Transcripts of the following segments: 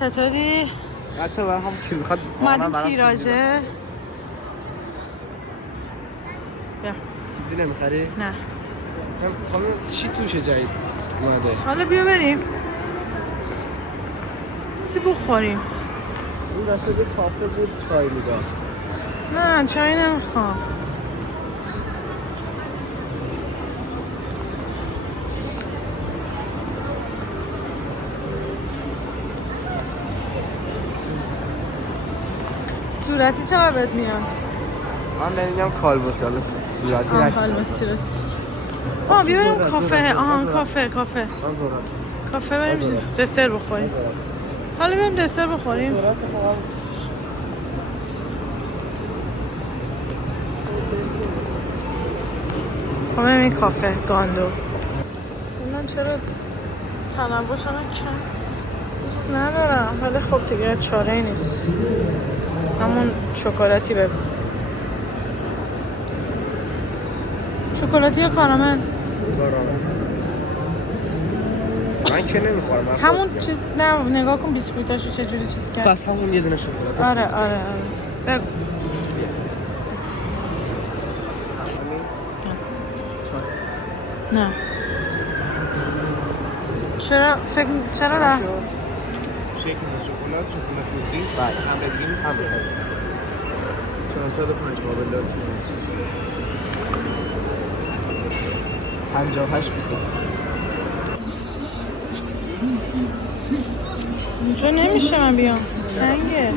چطوری؟ بچه برای هم که میخواد اومدیم تیراژه. بیا چیزی نمیخری؟ نه خانم چی توشه جدید اومده؟ حالا بیا بریم سی بخوریم. این دسته به کافه بود چای میداد. نه چای نمیخوام. صورتی چقدر بهت میاد؟ من نمیگم کالباس حالا صورتی نشد. کالباس تیراس. بیا بریم کافه. کافه کافه بریم دسر بخوریم. حالا بریم دسر بخوریم. بریم این کافه گاندو. من چرا تنوعشون کم دوست ندارم، ولی خب دیگه چاره‌ای نیست. همون شکلاتی بگو. شکلاتی یا کارامل؟ من که نمیخورم. همون چیز نه، نگاه کن بیسکویتاشو چجوری چیز کرد. پس همون یه دونه شکلات. آره بگو. نه چرا نه؟ شیک شکلات پودری. بله. همبرگینز. 405 قابل 58 20. اینجا نمیشه من بیام. تنگه.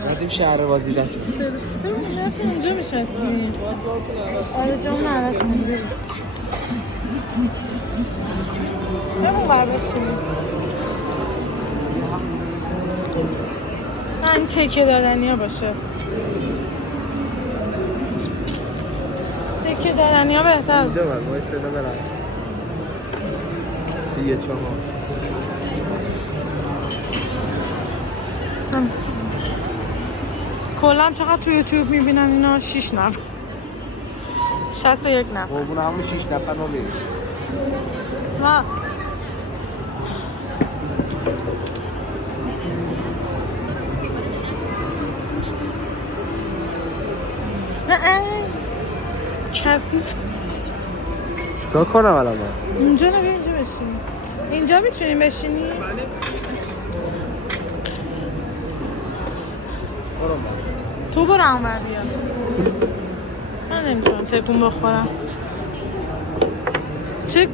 اومدیم شهر بازی دست اینجا میشستیم. آره جام نرسیم. همون بر باشیم. این تکه دادنی ها باشه. تکه دادنی ها بهتر. اینجا من باید سیده برم 34. کلم چقدر تو یوتیوب میبینم اینا 6 نفر 61 نفر. خب اون همون 6 نفر ما میریم. ما کثیف. چیکار کنم الان من؟ اینجا اینجا بشینیم. اینجا میتونیم بشینی؟ تو برو اونور بیا. من نمیتونم تکون بخورم. چه